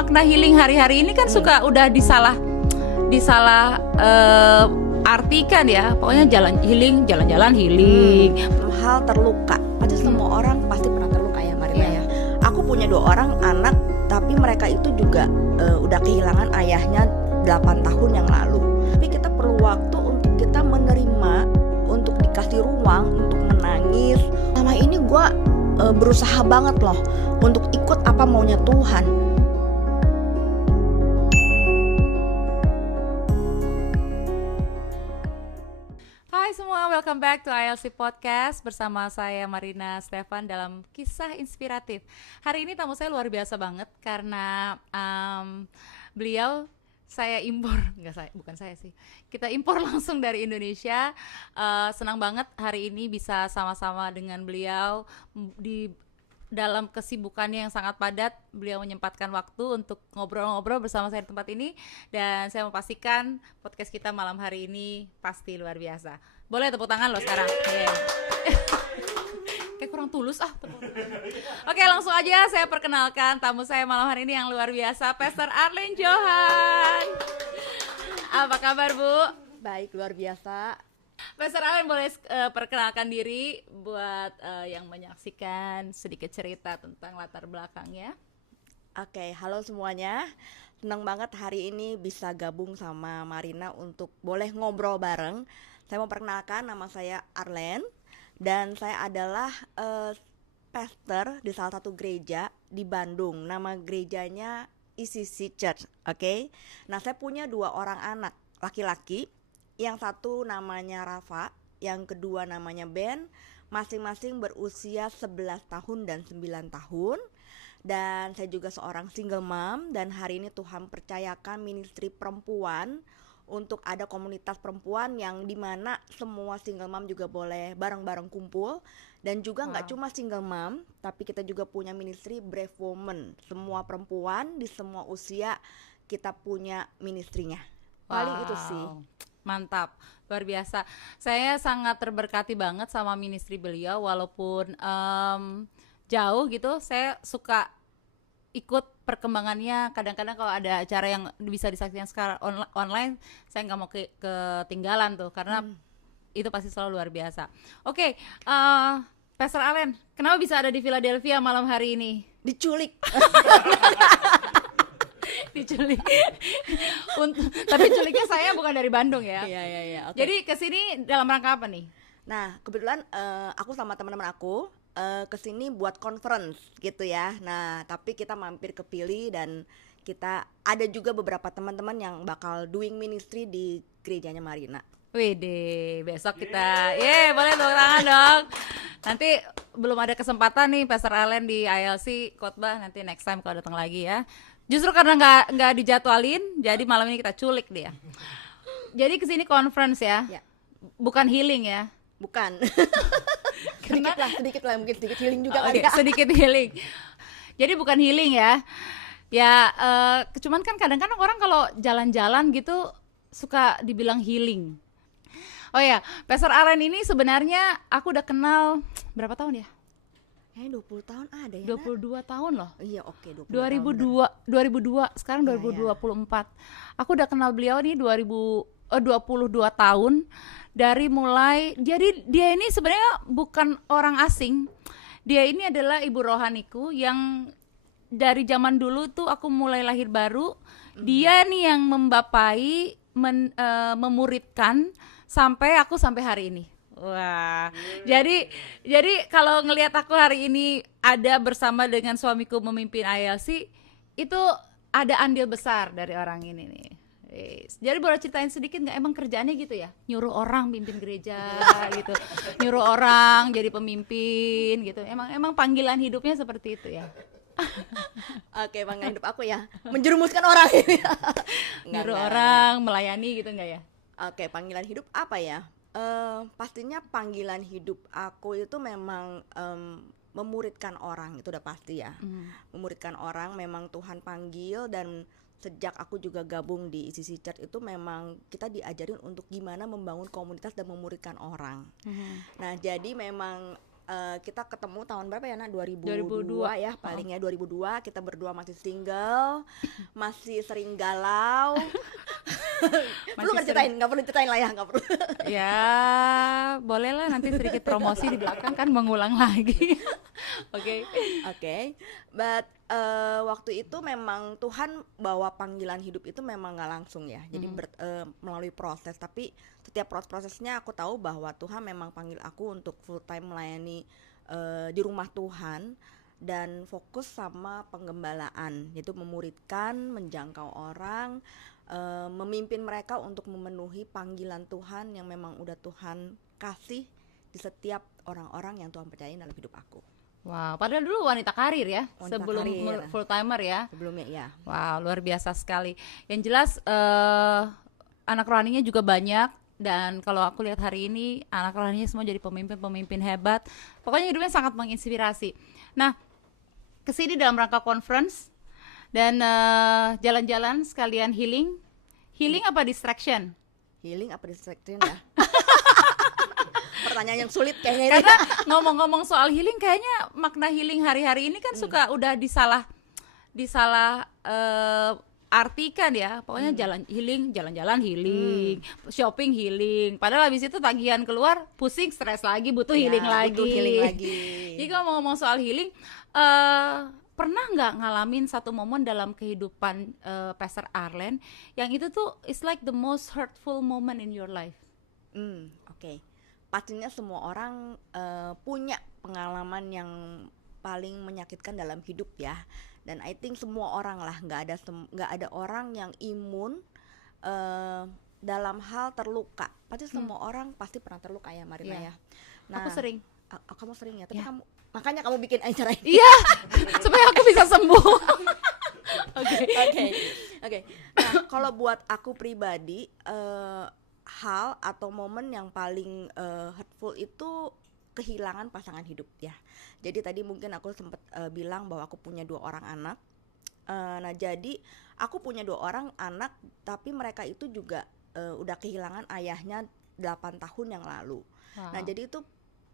makna healing hari-hari ini kan suka udah disalah artikan ya. Pokoknya jalan-jalan healing. Hal terluka. Pasti semua orang pasti pernah terluka ya Marina ya. Aku punya 2 orang anak, tapi mereka itu juga udah kehilangan ayahnya 8 tahun yang lalu. Tapi kita perlu waktu untuk kita menerima, untuk dikasih ruang untuk menangis. Selama ini gue berusaha banget loh untuk ikut apa maunya Tuhan. Hai semua, welcome back to ILC Podcast bersama saya Marina Stefan dalam kisah inspiratif. Hari ini tamu saya luar biasa banget karena beliau saya impor, bukan saya sih, kita impor langsung dari Indonesia. Senang banget hari ini bisa sama-sama dengan beliau di dalam kesibukannya yang sangat padat. Beliau menyempatkan waktu untuk ngobrol-ngobrol bersama saya di tempat ini, dan saya memastikan podcast kita malam hari ini pasti luar biasa. Boleh tepuk tangan loh sekarang. Kayak kurang tulus Oke, langsung aja saya perkenalkan tamu saya malam hari ini yang luar biasa, Pastor Arlene Johan. Apa kabar Bu? Baik, luar biasa. Pastor Arlene boleh perkenalkan diri buat yang menyaksikan, sedikit cerita tentang latar belakangnya. Oke, halo semuanya. Senang banget hari ini bisa gabung sama Marina untuk boleh ngobrol bareng. Saya mau perkenalkan, nama saya Arlene dan saya adalah pastor di salah satu gereja di Bandung. Nama gerejanya ECC Church, oke? Nah, saya punya 2 orang anak laki-laki. Yang satu namanya Rafa, yang kedua namanya Ben. Masing-masing berusia 11 tahun dan 9 tahun. Dan saya juga seorang single mom, dan hari ini Tuhan percayakan ministry perempuan untuk ada komunitas perempuan yang dimana semua single mom juga boleh bareng-bareng kumpul. Dan juga gak cuma single mom, tapi kita juga punya ministry Brave Woman. Semua perempuan di semua usia kita punya ministrinya. Paling itu sih. Mantap, luar biasa. Saya sangat terberkati banget sama ministry beliau, walaupun jauh gitu. Saya suka ikut perkembangannya. Kadang-kadang kalau ada acara yang bisa disaksikan sekarang online, saya nggak mau ketinggalan tuh, karena itu pasti selalu luar biasa. Oke, Pastor Arlene, kenapa bisa ada di Philadelphia malam hari ini? Diculik. Diculik. Tapi culiknya saya bukan dari Bandung ya. Iya. Okay. Jadi kesini dalam rangka apa nih? Nah, kebetulan aku sama teman-teman aku kesini buat conference gitu ya. Nah, tapi kita mampir ke Philly dan kita ada juga beberapa teman-teman yang bakal doing ministry di gerejanya Marina. Wede, besok kita, boleh tepuk tangan dong. Nanti belum ada kesempatan nih Pastor Arlene di ILC khotbah, nanti next time kalau datang lagi ya. Justru karena nggak dijadwalin, jadi malam ini kita culik dia. Jadi kesini conference ya, bukan healing ya? Bukan. sedikit lah, mungkin sedikit healing juga kali. Sedikit healing. Jadi bukan healing ya? Ya, cuman kan kadang-kadang orang kalau jalan-jalan gitu suka dibilang healing. Oh ya, Pastor Arlene ini sebenarnya aku udah kenal berapa tahun ya? 20 tahun ada ya? 22 tahun loh. Iya, oke, 2002, sekarang 2024. Aku udah kenal beliau nih 22 tahun. Dari mulai, jadi dia ini sebenarnya bukan orang asing. Dia ini adalah ibu rohaniku yang dari zaman dulu tuh aku mulai lahir baru. Dia nih yang membapai, memuridkan sampai hari ini. Wah, jadi kalau ngelihat aku hari ini ada bersama dengan suamiku memimpin ILC, itu ada andil besar dari orang ini nih. Jadi boleh ceritain sedikit nggak, emang kerjaannya gitu ya? Nyuruh orang pimpin gereja gitu, nyuruh orang jadi pemimpin gitu. Emang panggilan hidupnya seperti itu ya? Oke, panggilan hidup aku ya menjerumuskan orang. Nyuruh orang melayani gitu nggak ya? Oke, panggilan hidup apa ya? Pastinya panggilan hidup aku itu memang memuridkan orang, itu udah pasti ya. Memuridkan orang memang Tuhan panggil, dan sejak aku juga gabung di ECC Church itu memang kita diajarin untuk gimana membangun komunitas dan memuridkan orang. Nah, jadi memang kita ketemu tahun berapa ya, Nak? 2002. 2002 ya, palingnya 2002. Kita berdua masih single, masih sering galau. Perlu nggak ceritain? Nggak perlu ceritain lah ya, nggak perlu. Ya, boleh lah nanti sedikit promosi di belakang kan mengulang lagi. Oke. Oke, but waktu itu memang Tuhan bawa panggilan hidup itu memang nggak langsung ya. Jadi melalui proses. Tapi setiap prosesnya aku tahu bahwa Tuhan memang panggil aku untuk full time melayani di rumah Tuhan dan fokus sama penggembalaan, yaitu memuridkan, menjangkau orang, memimpin mereka untuk memenuhi panggilan Tuhan yang memang udah Tuhan kasih di setiap orang-orang yang Tuhan percayain dalam hidup aku. Wow, padahal dulu wanita karir ya, Wanita sebelum karir. full timer ya. Sebelumnya ya. Wow, luar biasa sekali. Yang jelas anak rohaninya juga banyak. Dan kalau aku lihat hari ini anak rohaninya semua jadi pemimpin-pemimpin hebat. Pokoknya hidupnya sangat menginspirasi. Nah, kesini dalam rangka conference dan jalan-jalan sekalian healing. Healing apa distraction? Healing apa distraction ya? Pertanyaan yang sulit kayaknya ini. Karena ngomong-ngomong soal healing, kayaknya makna healing hari-hari ini kan suka udah disalah artikan ya. Pokoknya jalan-jalan healing, shopping healing. Padahal habis itu tagihan keluar, pusing, stres lagi, butuh healing lagi. Butuh healing lagi. Jadi kalau ngomong soal healing, pernah nggak ngalamin satu momen dalam kehidupan Pastor Arlen yang itu tuh it's like the most hurtful moment in your life? Oke. Pastinya semua orang punya pengalaman yang paling menyakitkan dalam hidup ya. Dan I think semua orang lah, nggak ada orang yang imun dalam hal terluka. Pasti semua orang pasti pernah terluka ya, Marina ya. Nah, Aku sering. Kamu sering ya, tapi makanya kamu bikin acara ini. Iya, supaya aku bisa sembuh. Oke. Nah, kalau buat aku pribadi, hal atau momen yang paling hurtful itu kehilangan pasangan hidup ya. Jadi tadi mungkin aku sempat bilang bahwa aku punya 2 orang anak. Nah, jadi aku punya 2 orang anak, tapi mereka itu juga udah kehilangan ayahnya 8 tahun yang lalu. Wow. Nah, jadi itu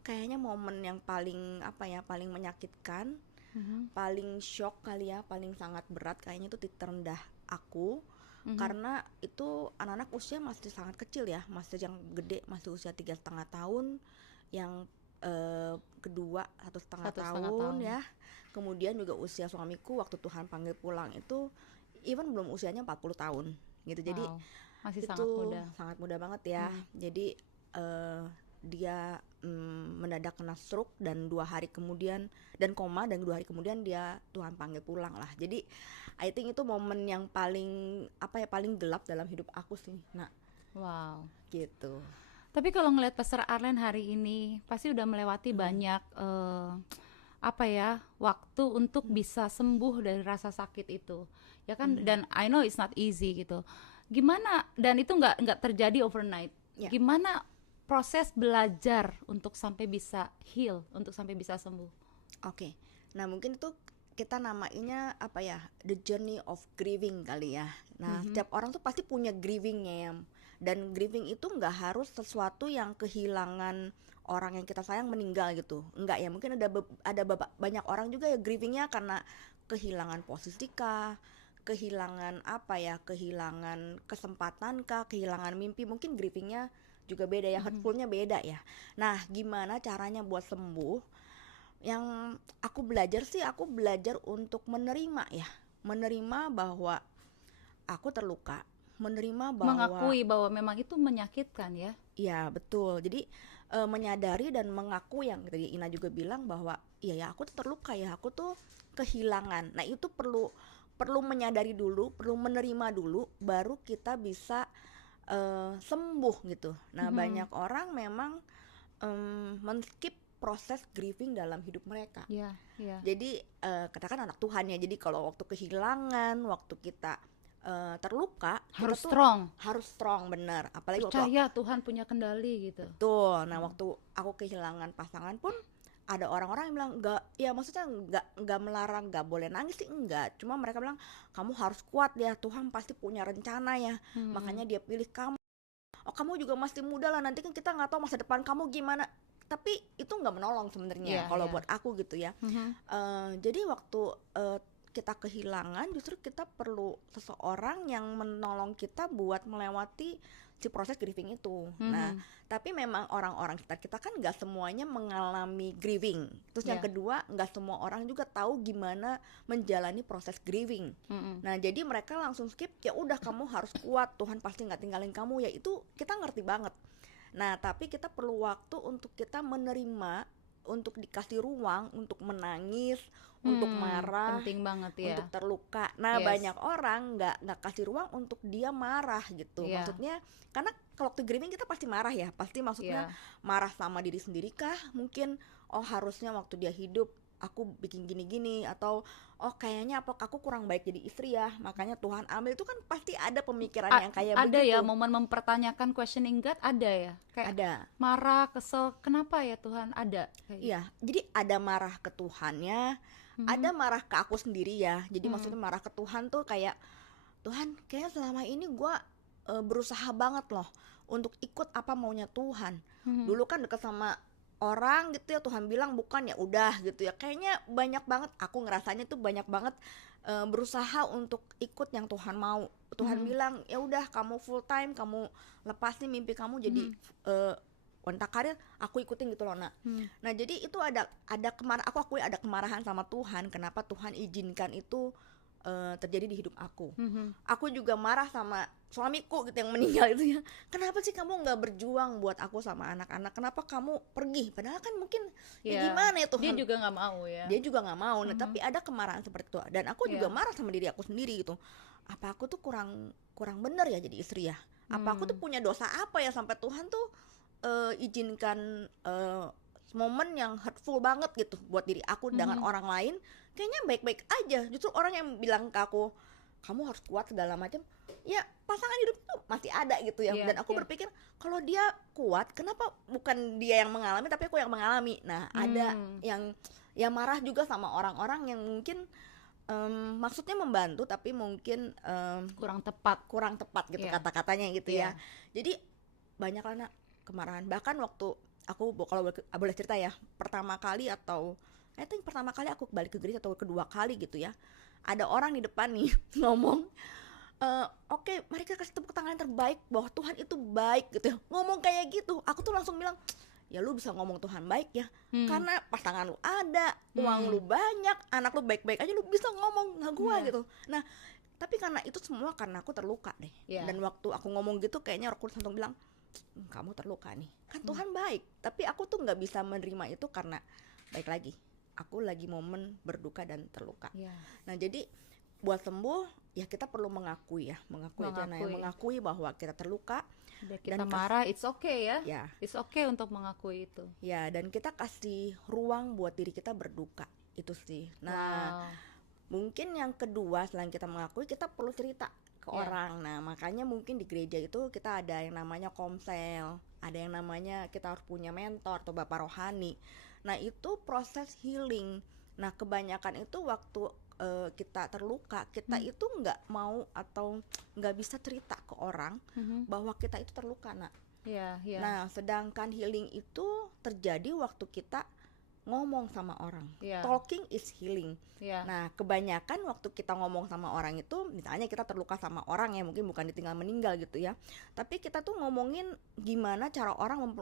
kayaknya momen yang paling paling menyakitkan, paling shock kali ya, paling sangat berat kayaknya itu titik terendah aku. Karena itu anak-anak usia masih sangat kecil ya, masih yang gede masih usia 3,5 tahun, yang kedua 1,5 tahun ya. Kemudian juga usia suamiku waktu Tuhan panggil pulang itu even belum usianya 40 tahun gitu. Jadi masih itu sangat muda. muda banget ya. Jadi dia mendadak kena stroke dan 2 hari kemudian dan koma, dan 2 hari kemudian dia Tuhan panggil pulang lah. Jadi I think itu momen yang paling paling gelap dalam hidup aku sih. Nah, Wow. gitu. Tapi kalau ngelihat Pastor Arlen hari ini pasti udah melewati banyak waktu untuk bisa sembuh dari rasa sakit itu. Ya kan, dan I know it's not easy gitu. Gimana, dan itu nggak terjadi overnight. Gimana proses belajar untuk sampai bisa heal, untuk sampai bisa sembuh? Oke. Nah, mungkin itu kita namainya the journey of grieving kali ya. Nah, setiap orang tuh pasti punya grievingnya ya. Dan grieving itu nggak harus sesuatu yang kehilangan orang yang kita sayang meninggal gitu. Enggak ya, mungkin ada banyak orang juga ya grievingnya karena kehilangan posisi kah, kehilangan kehilangan kesempatan kah, kehilangan mimpi. Mungkin grievingnya juga beda ya, hurtfulnya beda ya. Nah, gimana caranya buat sembuh? Yang aku belajar untuk menerima bahwa aku terluka, menerima bahwa mengakui bahwa memang itu menyakitkan ya. Iya, betul. Jadi menyadari dan mengaku yang tadi Ina juga bilang bahwa iya ya, aku tuh terluka ya, aku tuh kehilangan. Nah, itu perlu menyadari dulu, perlu menerima dulu, baru kita bisa sembuh gitu. Nah, banyak orang memang men-skip proses grieving dalam hidup mereka. Jadi katakan anak Tuhan ya. Jadi kalau waktu kehilangan, waktu kita terluka, harus kita tuh strong. Harus strong, bener. Apalagi percaya Tuhan punya kendali gitu. Betul. Nah, waktu aku kehilangan pasangan pun ada orang-orang yang bilang enggak, ya maksudnya enggak melarang, enggak boleh nangis sih, enggak. Cuma mereka bilang kamu harus kuat ya, Tuhan pasti punya rencana ya. Makanya dia pilih kamu. Oh, kamu juga masih muda lah, nanti kan kita nggak tahu masa depan kamu gimana. tapi itu nggak menolong sebenarnya Iya, kalau iya. buat aku gitu ya. Jadi waktu kita kehilangan, justru kita perlu seseorang yang menolong kita buat melewati si proses grieving itu. Nah, tapi memang orang-orang sekitar kita kan nggak semuanya mengalami grieving. Terus yang Iya. kedua, nggak semua orang juga tahu gimana menjalani proses grieving. Nah, jadi mereka langsung skip, ya udah kamu harus kuat, Tuhan pasti nggak tinggalin kamu, ya itu kita ngerti banget. Nah, tapi kita perlu waktu untuk kita menerima, untuk dikasih ruang untuk menangis, untuk marah, Penting banget ya. untuk terluka. Nah, Yes. banyak orang nggak kasih ruang untuk dia marah gitu. Iya. Maksudnya karena kalau waktu grieving kita pasti marah ya, pasti maksudnya Iya. marah sama diri sendiri kah? Mungkin harusnya waktu dia hidup aku bikin gini-gini, atau kayaknya apa aku kurang baik jadi istri ya, makanya Tuhan ambil. Itu kan pasti ada pemikiran yang kayak Ada begitu. ya momen mempertanyakan, questioning God, ada ya, kayak Ada. marah, kesel, kenapa ya Tuhan, ada kayak gitu. Iya, jadi ada marah ke Tuhannya, ada marah ke aku sendiri ya. Jadi maksudnya marah ke Tuhan tuh kayak, Tuhan kayaknya selama ini gua berusaha banget loh untuk ikut apa maunya Tuhan. Dulu kan deket sama orang gitu ya, Tuhan bilang bukan, ya udah gitu ya. Kayaknya banyak banget, aku ngerasanya tuh banyak banget berusaha untuk ikut yang Tuhan mau. Tuhan bilang ya udah kamu full time, kamu lepasin mimpi kamu jadi wanita karir, aku ikutin gitu loh nak. Nah jadi itu ada aku akui ada kemarahan sama Tuhan, kenapa Tuhan izinkan itu terjadi di hidup aku. Aku juga marah sama suamiku gitu yang meninggal itu ya. Kenapa sih kamu nggak berjuang buat aku sama anak-anak? Kenapa kamu pergi? Padahal kan mungkin Iya. gimana ya Tuhan. Dia juga nggak mau ya. Dia juga nggak mau. Nah, tapi ada kemarahan seperti itu. Dan aku juga Iya. marah sama diri aku sendiri gitu. Apa aku tuh kurang bener ya jadi istri ya? Apa aku tuh punya dosa apa ya sampai Tuhan tuh izinkan momen yang hurtful banget gitu buat diri aku dengan orang lain. Kayaknya baik-baik aja. Justru orang yang bilang ke aku, kamu harus kuat segala macam. Ya pasangan hidup tuh masih ada gitu ya. Iya, Dan aku iya. berpikir kalau dia kuat, kenapa bukan dia yang mengalami tapi aku yang mengalami. Nah ada yang marah juga sama orang-orang yang mungkin maksudnya membantu tapi mungkin Kurang tepat. kurang tepat gitu Iya. kata-katanya gitu Iya. ya. Jadi banyak lah nak kemarahan. Bahkan waktu aku kalau boleh cerita ya, pertama kali atau I think pertama kali aku balik ke gereja atau kedua kali gitu ya, ada orang di depan nih ngomong, oke, mari kita kasih tepuk tangan yang terbaik bahwa Tuhan itu baik gitu ya. Ngomong kayak gitu, aku tuh langsung bilang, ya lu bisa ngomong Tuhan baik ya, karena pasangan lu ada, uang lu banyak, anak lu baik-baik aja, lu bisa ngomong, nggak gua Iya. gitu. Nah tapi karena itu semua karena aku terluka deh. Iya. Dan waktu aku ngomong gitu kayaknya Roh Kudus langsung bilang, kamu terluka nih, kan Tuhan baik. Tapi aku tuh nggak bisa menerima itu karena baik lagi, aku lagi momen berduka dan terluka. Iya. Nah jadi buat sembuh ya kita perlu mengakui ya, aja nah, Mengakui. mengakui bahwa kita terluka. Udah kita Dan marah, it's okay ya. Ya, It's okay untuk mengakui itu. ya, dan kita kasih ruang buat diri kita berduka, itu sih. Nah Wow. mungkin yang kedua selain kita mengakui, kita perlu cerita ke Iya. orang. Nah makanya mungkin di gereja itu kita ada yang namanya komsel, ada yang namanya kita harus punya mentor atau bapak rohani. Nah itu proses healing. Nah kebanyakan itu waktu kita terluka, kita itu nggak mau atau nggak bisa cerita ke orang bahwa kita itu terluka nak. Iya, iya. Nah sedangkan healing itu terjadi waktu kita ngomong sama orang. Iya. Talking is healing. Iya. Nah kebanyakan waktu kita ngomong sama orang itu, misalnya kita terluka sama orang ya, mungkin bukan ditinggal meninggal gitu ya, tapi kita tuh ngomongin gimana cara orang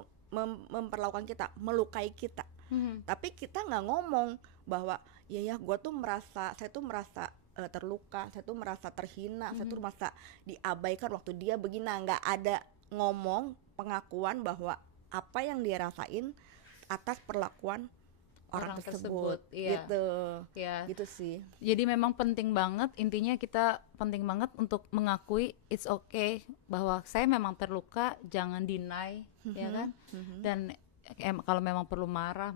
memperlakukan kita, melukai kita. Tapi kita nggak ngomong bahwa ya saya tuh merasa terluka, saya tuh merasa terhina, saya tuh merasa diabaikan waktu dia begini. Nggak ada ngomong pengakuan bahwa apa yang dia rasain atas perlakuan orang tersebut. Iya. Gitu. Iya. Gitu sih. Jadi memang penting banget, intinya kita penting banget untuk mengakui it's okay bahwa saya memang terluka, jangan deny, ya kan? Dan kalau memang perlu marah,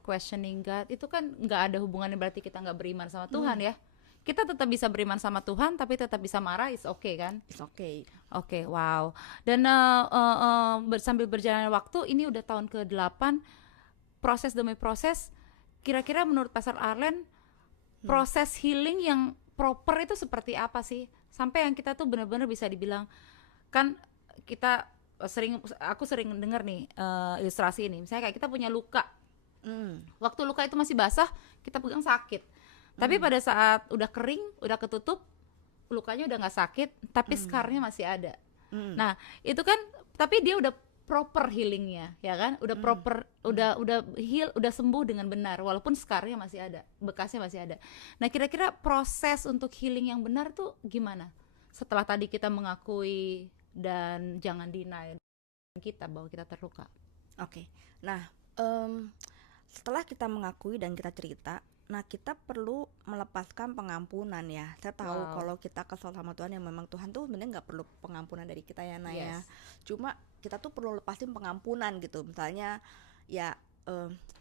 questioning God, itu kan nggak ada hubungannya berarti kita nggak beriman sama Tuhan ya. Kita tetap bisa beriman sama Tuhan, tapi tetap bisa marah, it's okay kan? It's okay. Oke, wow. Dan sambil berjalannya waktu, ini udah tahun ke-8, proses demi proses, kira-kira menurut Pastor Arlen, proses healing yang proper itu seperti apa sih? Sampai yang kita tuh benar-benar bisa dibilang, kan kita aku sering dengar nih ilustrasi ini. Misalnya kayak kita punya luka. Waktu luka itu masih basah, kita pegang sakit. Tapi pada saat udah kering, udah ketutup, lukanya udah nggak sakit, tapi scarnya masih ada. Nah, itu kan, tapi dia udah proper healingnya, ya kan? Udah proper, udah heal, udah sembuh dengan benar, walaupun scarnya masih ada, bekasnya masih ada. Nah, kira-kira proses untuk healing yang benar tuh gimana? Setelah tadi kita mengakui dan jangan deny kita bahwa kita terluka. Oke. Nah, setelah kita mengakui dan kita cerita, nah kita perlu melepaskan pengampunan ya. Saya tahu kalau kita kesal sama Tuhan, yang memang Tuhan tuh sebenarnya nggak perlu pengampunan dari kita ya, Naya. Cuma kita tuh perlu lepasin pengampunan gitu. Misalnya ya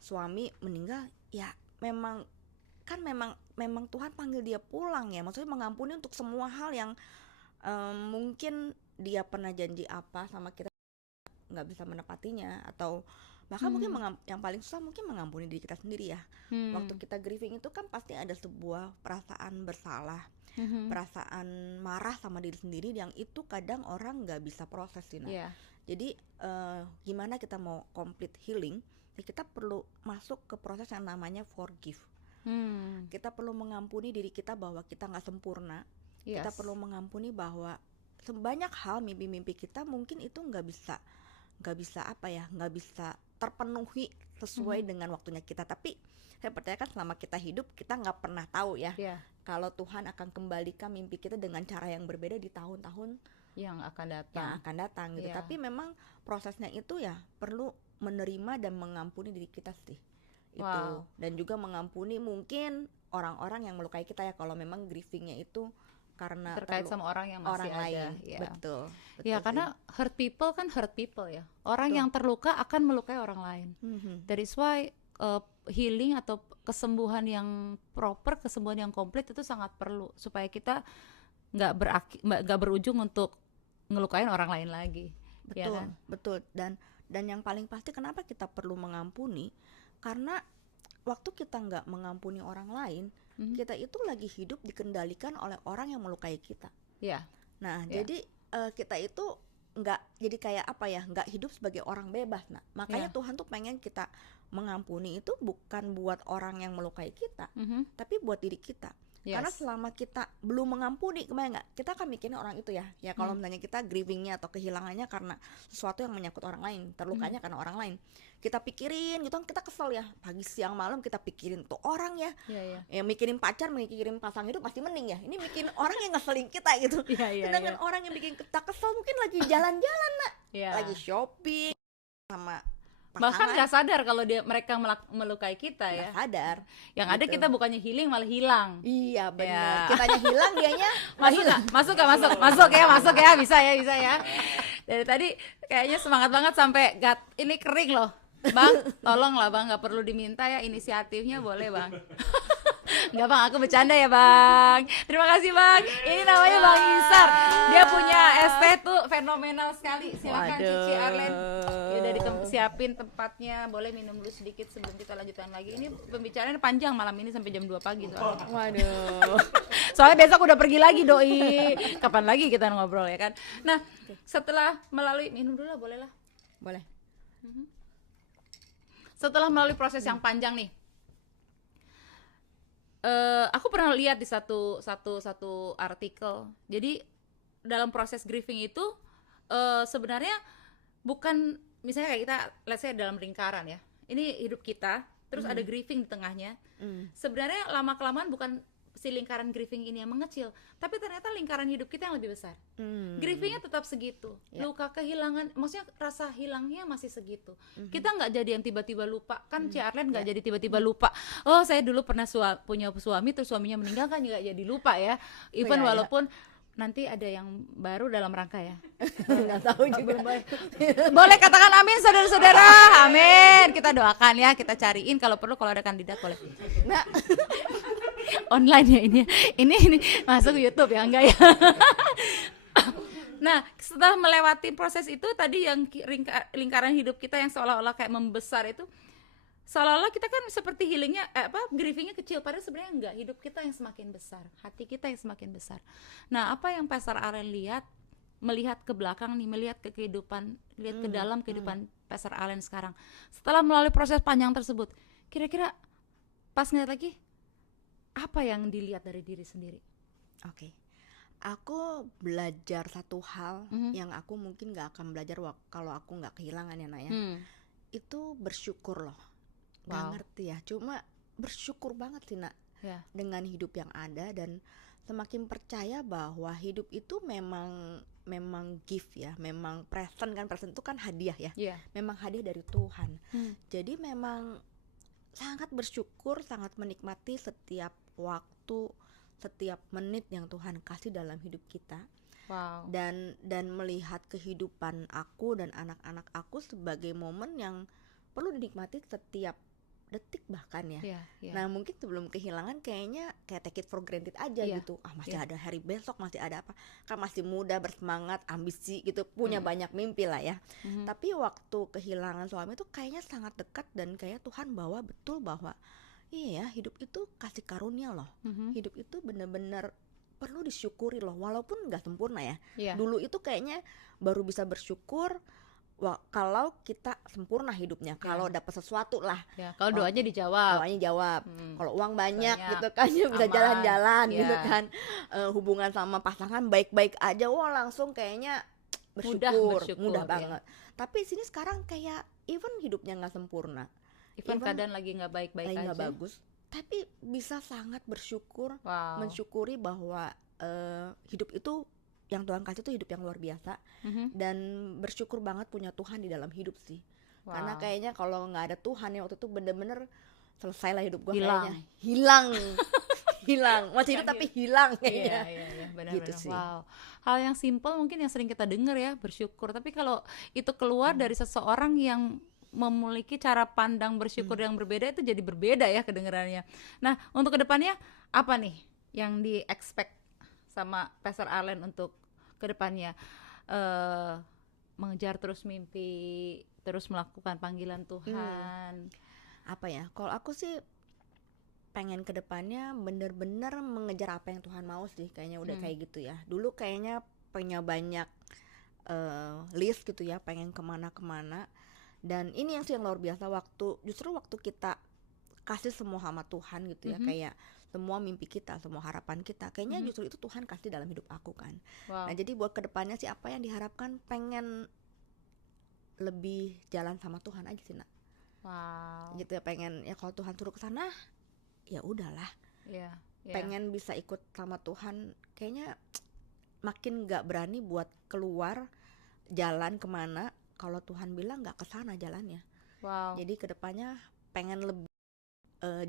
suami meninggal, ya memang Tuhan panggil dia pulang ya. Maksudnya mengampuni untuk semua hal yang mungkin dia pernah janji apa sama kita nggak bisa menepatinya, atau bahkan mungkin yang paling susah mungkin mengampuni diri kita sendiri ya. Waktu kita grieving itu kan pasti ada sebuah perasaan bersalah, perasaan marah sama diri sendiri, yang itu kadang orang nggak bisa proses sih. Jadi gimana kita mau complete healing, ya kita perlu masuk ke proses yang namanya forgive. Kita perlu mengampuni diri kita bahwa kita nggak sempurna. Kita perlu mengampuni bahwa sebanyak hal mimpi-mimpi kita mungkin itu nggak bisa terpenuhi sesuai dengan waktunya kita. Tapi saya percaya kan selama kita hidup, kita nggak pernah tahu ya kalau Tuhan akan kembalikan mimpi kita dengan cara yang berbeda di tahun-tahun yang akan datang gitu. Tapi memang prosesnya itu ya perlu menerima dan mengampuni diri kita sih itu. Dan juga mengampuni mungkin orang-orang yang melukai kita ya, kalau memang grievingnya itu karena terkait sama orang yang masih ada lain. Betul ya, karena hurt people ya. Orang yang terluka akan melukai orang lain. That is why healing atau kesembuhan yang proper, kesembuhan yang komplit itu sangat perlu, supaya kita nggak berujung untuk ngelukain orang lain lagi. Betul ya kan? Betul. Dan yang paling pasti kenapa kita perlu mengampuni, karena waktu kita nggak mengampuni orang lain, kita itu lagi hidup dikendalikan oleh orang yang melukai kita. Nah, jadi kita itu nggak jadi kayak apa ya, nggak hidup sebagai orang bebas. Nah, makanya Tuhan tuh pengen kita mengampuni itu bukan buat orang yang melukai kita, tapi buat diri kita. Karena selama kita belum mengampuni, kemana nggak, kita akan mikirin orang itu ya. Ya kalau misalnya kita grievingnya atau kehilangannya karena sesuatu yang menyangkut orang lain, terlukanya karena orang lain, kita pikirin gitu kan, kita kesel ya, pagi siang malam kita pikirin tuh orang ya. Ya mikirin pacar, mikirin pasang hidup masih mending ya. Ini mikirin orang yang ngeselin kita gitu. Sedangkan orang yang bikin kita kesel mungkin lagi jalan-jalan nak, lagi shopping sama pasangan. Bahkan nggak sadar kalau mereka melukai kita ya. Nggak sadar. Yang ada kita bukannya healing malah hilang. Iya benar. Kitanya hilang, dianya masuk ya, bisa ya. Dari tadi kayaknya semangat banget sampai ini kering loh. Bang, tolonglah Bang, nggak perlu diminta ya, inisiatifnya boleh Bang. Enggak Bang, aku bercanda ya Bang. Terima kasih Bang. Ini namanya Bang Insar. Dia punya ST tuh fenomenal sekali. Silakan Cici Arlen. Ya udah disiapin tempatnya. Boleh minum dulu sedikit sebelum kita lanjutkan lagi. Ini pembicaraannya panjang malam ini sampai jam 2 pagi soalnya. Waduh. Soalnya besok udah pergi lagi doi. Kapan lagi kita ngobrol ya kan. Nah, setelah melalui, minum dulu lah, boleh lah. Boleh. Setelah melalui proses yang panjang nih, aku pernah lihat di satu artikel. Jadi dalam proses grieving itu sebenarnya bukan misalnya kayak kita, let's say dalam lingkaran ya. Ini hidup kita, terus ada grieving di tengahnya. Sebenarnya lama kelamaan bukan si lingkaran grieving ini yang mengecil, tapi ternyata lingkaran hidup kita yang lebih besar. Grievingnya tetap segitu, luka kehilangan, maksudnya rasa hilangnya masih segitu. Kita nggak jadi yang tiba-tiba lupa, kan Ci Arlen nggak jadi tiba-tiba lupa. Oh saya dulu pernah punya suami, terus suaminya meninggal, kan nggak jadi lupa ya. Even walaupun nanti ada yang baru dalam rangka ya. Nggak tahu juga. Boleh katakan amin saudara-saudara, amin. Kita doakan ya, kita cariin kalau perlu, kalau ada kandidat boleh. Nah. Online ya ini masuk YouTube ya, enggak ya. Nah, setelah melewati proses itu tadi, yang lingkaran hidup kita yang seolah-olah kayak membesar itu, seolah-olah kita kan seperti healingnya grievingnya kecil, padahal sebenarnya enggak. Hidup kita yang semakin besar, hati kita yang semakin besar. Nah, apa yang Pastor Arlen lihat melihat ke belakang nih, melihat ke kehidupan, lihat ke dalam kehidupan Pastor Allen sekarang. Setelah melalui proses panjang tersebut, kira-kira pas ngeliat lagi, apa yang dilihat dari diri sendiri? Oke. Aku belajar satu hal yang aku mungkin gak akan belajar kalau aku gak kehilangan ya Nak ya. Itu bersyukur loh. Gak Wow. ngerti ya, cuma bersyukur banget sih Nak Ya. dengan hidup yang ada, dan semakin percaya bahwa hidup itu memang gift ya, memang present kan, present itu kan hadiah ya, Iya. memang hadiah dari Tuhan. Jadi memang sangat bersyukur, sangat menikmati setiap waktu, setiap menit yang Tuhan kasih dalam hidup kita. Wow. Dan melihat kehidupan aku dan anak-anak aku sebagai momen yang perlu dinikmati setiap detik bahkan ya. Iya, iya. Nah mungkin sebelum kehilangan kayaknya kayak take it for granted aja Iya, gitu. Masih iya. ada hari besok, masih ada apa, kan masih muda, bersemangat, ambisi gitu, punya banyak mimpi lah ya. Tapi waktu kehilangan suami itu kayaknya sangat dekat, dan kayak Tuhan bawa betul bahwa iya ya, hidup itu kasih karunia loh. Hidup itu bener-bener perlu disyukuri loh, walaupun gak sempurna ya. Iya. Dulu itu kayaknya baru bisa bersyukur kalau kita sempurna hidupnya, kalau dapat sesuatu lah. Ya, kalau doanya dijawab. Doanya jawab. Kalau uang banyak Banyak, gitu kan, ya bisa aman, jalan-jalan ya. gitu kan. Hubungan sama pasangan baik-baik aja, wah langsung kayaknya bersyukur, mudah ya. banget. Tapi sini sekarang kayak even hidupnya nggak sempurna, Even keadaan lagi nggak baik-baik lagi aja. nggak bagus, tapi bisa sangat bersyukur, Wow. mensyukuri bahwa hidup itu yang Tuhan kasih itu hidup yang luar biasa, dan bersyukur banget punya Tuhan di dalam hidup sih. Wow. Karena kayaknya kalau nggak ada Tuhan ya waktu itu bener-bener selesai lah hidup gue, Hilang. kayaknya hilang masih hidup tapi hilang kayaknya. Iya, benar-benar. Gitu sih. Wow. Hal yang simpel mungkin yang sering kita dengar ya, bersyukur. Tapi kalau itu keluar dari seseorang yang memiliki cara pandang bersyukur yang berbeda, itu jadi berbeda ya kedengarannya. Nah, untuk kedepannya apa nih yang di-expect sama Pastor Allen untuk kedepannya? Mengejar terus mimpi, terus melakukan panggilan Tuhan. Apa ya, kalau aku sih pengen kedepannya bener-bener mengejar apa yang Tuhan mau sih, kayaknya udah kayak gitu ya. Dulu kayaknya punya banyak list gitu ya, pengen kemana-kemana. Dan ini yang luar biasa, justru waktu kita kasih semua sama Tuhan gitu ya, kayak semua mimpi kita, semua harapan kita, kayaknya justru itu Tuhan kasih dalam hidup aku kan. Wow. Nah jadi buat kedepannya sih apa yang diharapkan, pengen lebih jalan sama Tuhan aja sih Nak. Wow. Gitu ya, pengen ya kalau Tuhan suruh ke sana ya udahlah. Iya. Pengen bisa ikut sama Tuhan, kayaknya makin nggak berani buat keluar jalan kemana kalau Tuhan bilang nggak kesana jalannya. Wow. Jadi kedepannya pengen lebih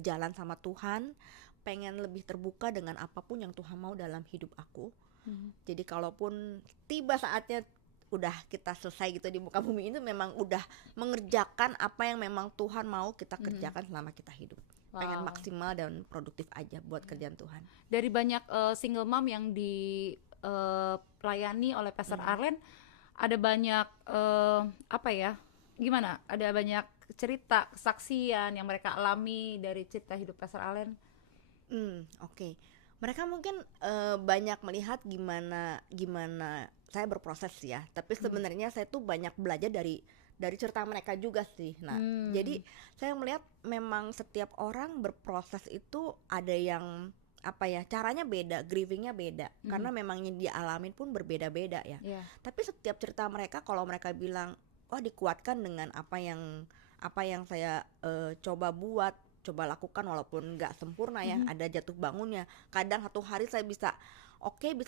jalan sama Tuhan, pengen lebih terbuka dengan apapun yang Tuhan mau dalam hidup aku. Jadi kalaupun tiba saatnya udah kita selesai gitu di muka bumi ini, memang udah mengerjakan apa yang memang Tuhan mau kita kerjakan selama kita hidup. Pengen maksimal dan produktif aja buat kerjaan Tuhan. Dari banyak single mom yang dilayani oleh Pastor Arlen, ada banyak ada banyak cerita kesaksian yang mereka alami dari cerita hidup Pastor Allen. Oke. Mereka mungkin banyak melihat gimana saya berproses ya, tapi sebenarnya saya tuh banyak belajar dari cerita mereka juga sih. Nah, jadi saya melihat memang setiap orang berproses itu ada yang caranya beda, grievingnya beda, karena memang yang dialamin pun berbeda-beda ya. Tapi setiap cerita mereka, kalau mereka bilang, wah dikuatkan dengan apa yang saya coba lakukan walaupun nggak sempurna ya, ada jatuh bangunnya. Kadang satu hari saya bisa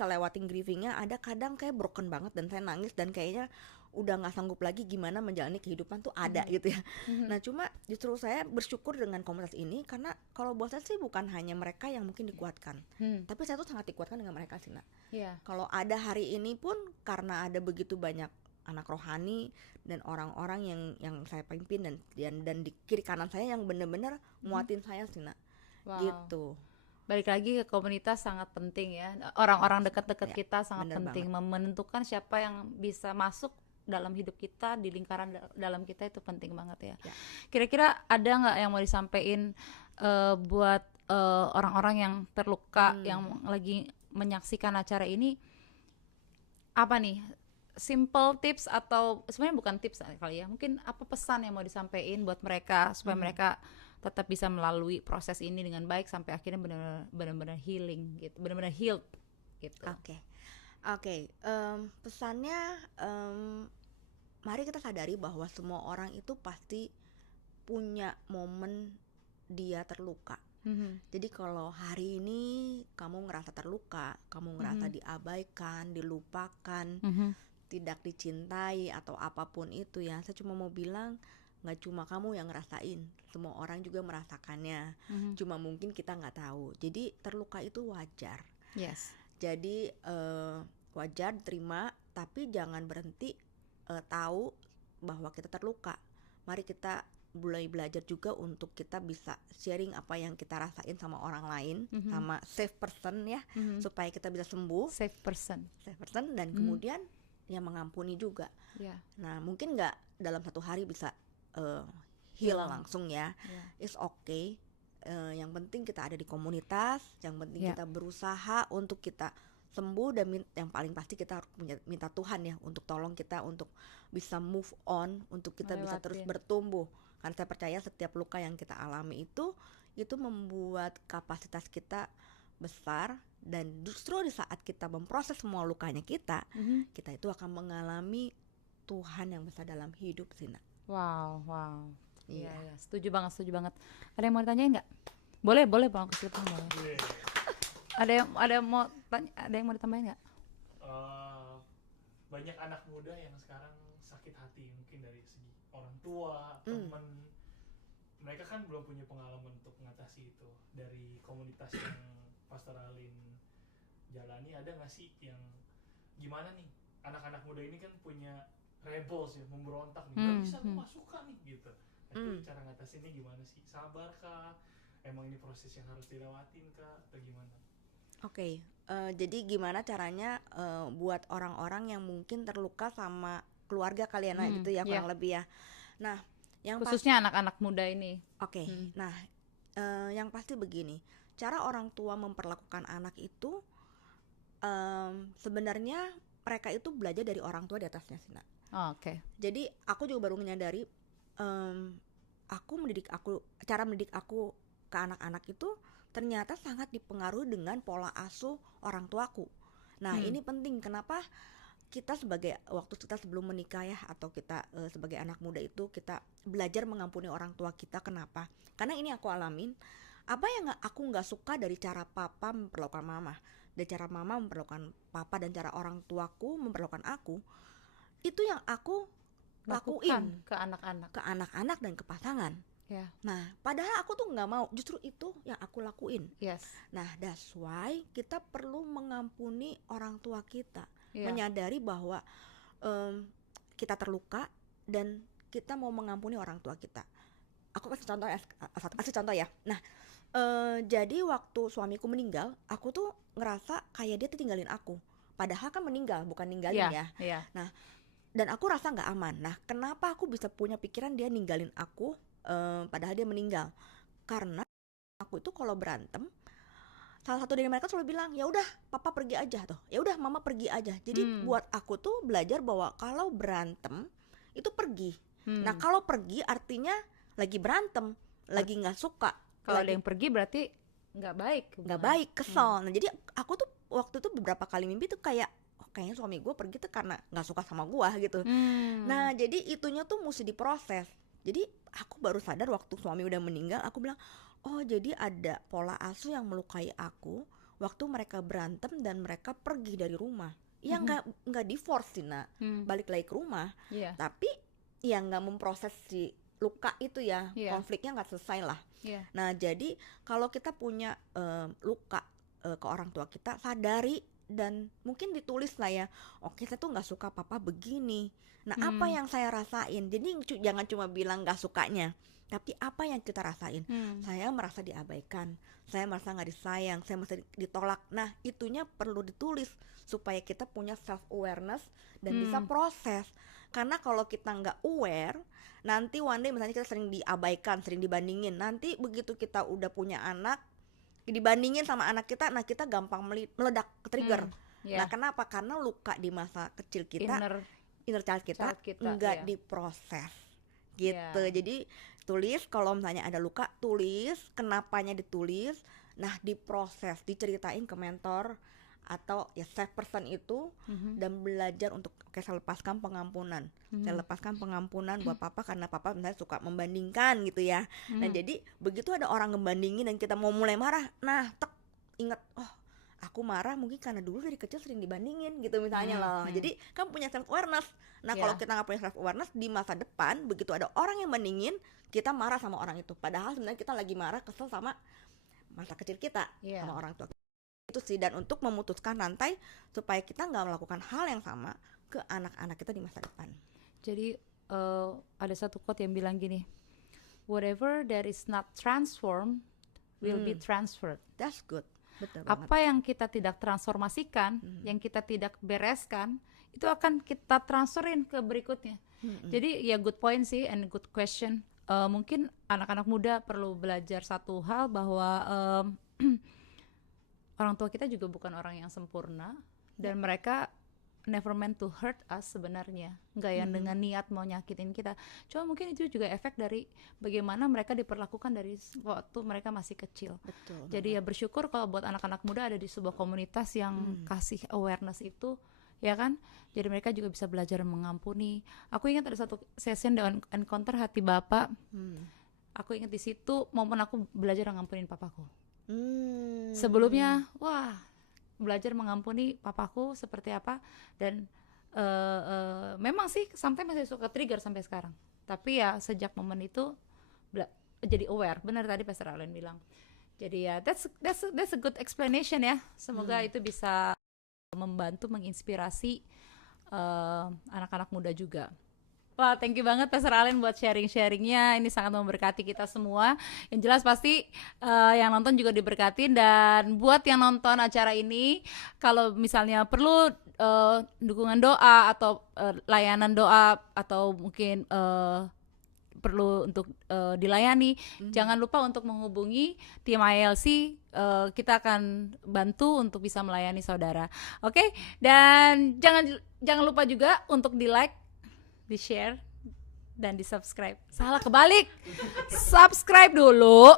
lewatin grievingnya, ada kadang kayak broken banget dan saya nangis dan kayaknya udah nggak sanggup lagi gimana menjalani kehidupan tuh ada gitu ya. Nah cuma justru saya bersyukur dengan komunitas ini, karena kalau buat saya sih bukan hanya mereka yang mungkin dikuatkan, tapi saya tuh sangat dikuatkan dengan mereka sih Nak. Kalau ada hari ini pun karena ada begitu banyak anak rohani dan orang-orang yang saya pimpin dan di kiri kanan saya yang benar-benar muatin saya sih Nak. Gitu. Balik lagi ke komunitas sangat penting ya. Orang-orang dekat-dekat kita sangat penting banget. menentukan siapa yang bisa masuk dalam hidup kita, di lingkaran dalam kita, itu penting banget ya. Kira-kira ada nggak yang mau disampaikan buat orang-orang yang terluka, yang lagi menyaksikan acara ini? apa nih simple tips atau sebenarnya bukan tips kali ya, mungkin apa pesan yang mau disampaikan buat mereka supaya mereka tetap bisa melalui proses ini dengan baik sampai akhirnya benar-benar healing gitu, benar-benar healed gitu. Oke. Pesannya, mari kita sadari bahwa semua orang itu pasti punya momen dia terluka. Jadi kalau hari ini kamu ngerasa terluka, kamu ngerasa diabaikan, dilupakan, tidak dicintai atau apapun itu ya, saya cuma mau bilang nggak cuma kamu yang ngerasain, semua orang juga merasakannya. Cuma mungkin kita nggak tahu. Jadi terluka itu wajar. Yes. Jadi wajar terima, tapi jangan berhenti tahu bahwa kita terluka. Mari kita mulai belajar juga untuk kita bisa sharing apa yang kita rasain sama orang lain, sama safe person ya, supaya kita bisa sembuh. Safe person Dan kemudian ya mengampuni juga. yeah. Nah mungkin nggak dalam satu hari bisa heal langsung ya. It's okay. Yang penting kita ada di komunitas, yang penting kita berusaha untuk kita sembuh, dan yang paling pasti kita harus minta Tuhan ya untuk tolong kita untuk bisa move on, untuk kita bisa terus bertumbuh. Karena saya percaya setiap luka yang kita alami itu membuat kapasitas kita besar, dan justru di saat kita memproses semua lukanya kita itu akan mengalami Tuhan yang besar dalam hidup Sina. Wow. Iya, setuju banget. Ada yang mau ditanyain nggak? Boleh Bang, kasih boleh. Ada yang mau ditambahin nggak? Banyak anak muda yang sekarang sakit hati, mungkin dari segi orang tua, teman. Mereka kan belum punya pengalaman untuk mengatasi itu. Dari komunitas yang Pastor Alin jalani, ada nggak sih yang gimana nih? Anak-anak muda ini kan punya rebels ya, memberontak nih, nggak bisa, gue gak suka nih gitu. Itu cara ngatasinnya gimana sih? Sabar kah? Emang ini proses yang harus dilewatin kah? Atau gimana? Oke, jadi gimana caranya buat orang-orang yang mungkin terluka sama keluarga kalian gitu ya, kurang lebih ya. Nah, yang khususnya anak-anak muda ini. Oke. Nah, yang pasti begini, cara orang tua memperlakukan anak itu sebenarnya mereka itu belajar dari orang tua di atasnya Sina. Oke. Jadi aku juga baru menyadari cara mendidik aku ke anak-anak itu ternyata sangat dipengaruhi dengan pola asuh orang tuaku. Nah ini penting, kenapa kita waktu kita sebelum menikah ya, atau kita sebagai anak muda itu kita belajar mengampuni orang tua kita. Kenapa? Karena ini aku alamin, apa yang aku nggak suka dari cara papa memperlakukan mama, dari cara mama memperlakukan papa, dan cara orang tuaku memperlakukan aku, itu yang aku lakuin ke anak-anak dan ke pasangan. Nah padahal aku tuh nggak mau, justru itu yang aku lakuin. Nah that's why kita perlu mengampuni orang tua kita, menyadari bahwa kita terluka dan kita mau mengampuni orang tua kita. Aku kasih contoh ya. Nah jadi waktu suamiku meninggal, aku tuh ngerasa kayak dia tinggalin aku, padahal kan meninggal, bukan ninggalin ya. Nah dan aku rasa nggak aman. Nah kenapa aku bisa punya pikiran dia ninggalin aku padahal dia meninggal? Karena aku itu kalau berantem, salah satu dari mereka selalu bilang, ya udah papa pergi aja, tuh ya udah mama pergi aja. Jadi buat aku tuh belajar bahwa kalau berantem itu pergi. Nah kalau pergi artinya lagi berantem, lagi nggak suka. Kalau ada yang pergi berarti nggak baik, kesel. Nah jadi aku tuh waktu itu beberapa kali mimpi tuh kayak kayaknya suami gue pergi tuh karena nggak suka sama gue gitu. Nah jadi itunya tuh mesti diproses. Jadi aku baru sadar waktu suami udah meninggal, aku bilang, oh jadi ada pola asuh yang melukai aku waktu mereka berantem dan mereka pergi dari rumah. Ya nggak divorce sih nak, balik lagi ke rumah. Tapi ya nggak memproses si luka itu ya, konfliknya nggak selesai lah. Nah jadi kalau kita punya luka ke orang tua kita, sadari dan mungkin ditulis lah ya, oke saya tuh nggak suka papa begini. Nah apa yang saya rasain? Jadi jangan cuma bilang nggak sukanya, tapi apa yang kita rasain. Saya merasa diabaikan, saya merasa nggak disayang, saya merasa ditolak. Nah itunya perlu ditulis supaya kita punya self awareness dan bisa proses. Karena kalau kita nggak aware, nanti one day misalnya kita sering diabaikan, sering dibandingin, nanti begitu kita udah punya anak, dibandingin sama anak kita, nah kita gampang meledak, trigger. Yeah. Nah, kenapa? Karena luka di masa kecil kita, inner child kita enggak iya. diproses gitu. Iya. Jadi tulis, kalau misalnya ada luka, tulis, kenapanya ditulis, nah diproses, diceritain ke mentor atau ya safe person itu, dan belajar untuk saya lepaskan pengampunan. Saya lepaskan pengampunan buat papa karena papa misalnya suka membandingkan gitu ya. Nah, jadi begitu ada orang ngebandingin dan kita mau mulai marah, nah ingat, oh aku marah mungkin karena dulu dari kecil sering dibandingin gitu misalnya loh. Jadi kan punya self awareness. Nah, kalau kita nggak punya self awareness, di masa depan begitu ada orang yang bandingin, kita marah sama orang itu. Padahal sebenarnya kita lagi marah, kesel sama masa kecil kita, sama orang tua itu sih. Dan untuk memutuskan rantai supaya kita nggak melakukan hal yang sama ke anak-anak kita di masa depan. Jadi ada satu quote yang bilang gini, whatever that is not transformed will be transferred. That's good. Betul banget. Apa yang kita tidak transformasikan, yang kita tidak bereskan, itu akan kita transferin ke berikutnya. Jadi ya good point sih, and good question. Mungkin anak-anak muda perlu belajar satu hal bahwa orang tua kita juga bukan orang yang sempurna, dan mereka never meant to hurt us sebenarnya, nggak yang dengan niat mau nyakitin kita. Cuma mungkin itu juga efek dari bagaimana mereka diperlakukan dari waktu mereka masih kecil. Betul. Jadi ya bersyukur kalau buat anak-anak muda ada di sebuah komunitas yang kasih awareness itu, ya kan. Jadi mereka juga bisa belajar mengampuni. Aku ingat ada satu session dengan encounter hati Bapak. Aku ingat di situ momen aku belajar ngampunin papaku. Sebelumnya, wah, belajar mengampuni papaku seperti apa, dan memang sih sometimes masih suka trigger sampai sekarang. Tapi ya sejak momen itu jadi aware. Benar tadi Pastor Allen bilang. Jadi ya that's a good explanation ya. Semoga itu bisa membantu menginspirasi anak-anak muda juga. Wah, thank you banget Pastor Allen buat sharing-sharingnya. Ini sangat memberkati kita semua. Yang jelas pasti yang nonton juga diberkatin. Dan buat yang nonton acara ini, kalau misalnya perlu dukungan doa atau layanan doa, atau mungkin perlu untuk dilayani, jangan lupa untuk menghubungi tim ILC. Kita akan bantu untuk bisa melayani saudara. Oke? Dan jangan lupa juga untuk di-like, di-share, dan di-subscribe. Salah, kebalik. Subscribe dulu,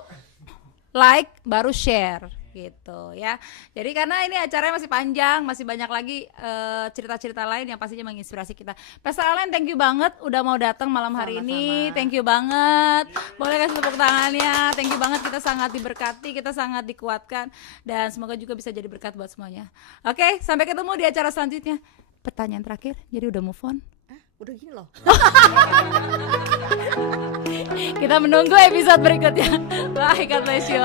like, baru share gitu ya. Jadi karena ini acaranya masih panjang, masih banyak lagi cerita-cerita lain yang pastinya menginspirasi kita. Pastor Allen, thank you banget udah mau datang malam hari ini. Thank you banget. Boleh kasih tepuk tangannya. Thank you banget, kita sangat diberkati, kita sangat dikuatkan, dan semoga juga bisa jadi berkat buat semuanya. Oke, sampai ketemu di acara selanjutnya. Pertanyaan terakhir, jadi udah move on? Udah gini loh. Kita menunggu episode berikutnya. Bye, God bless you.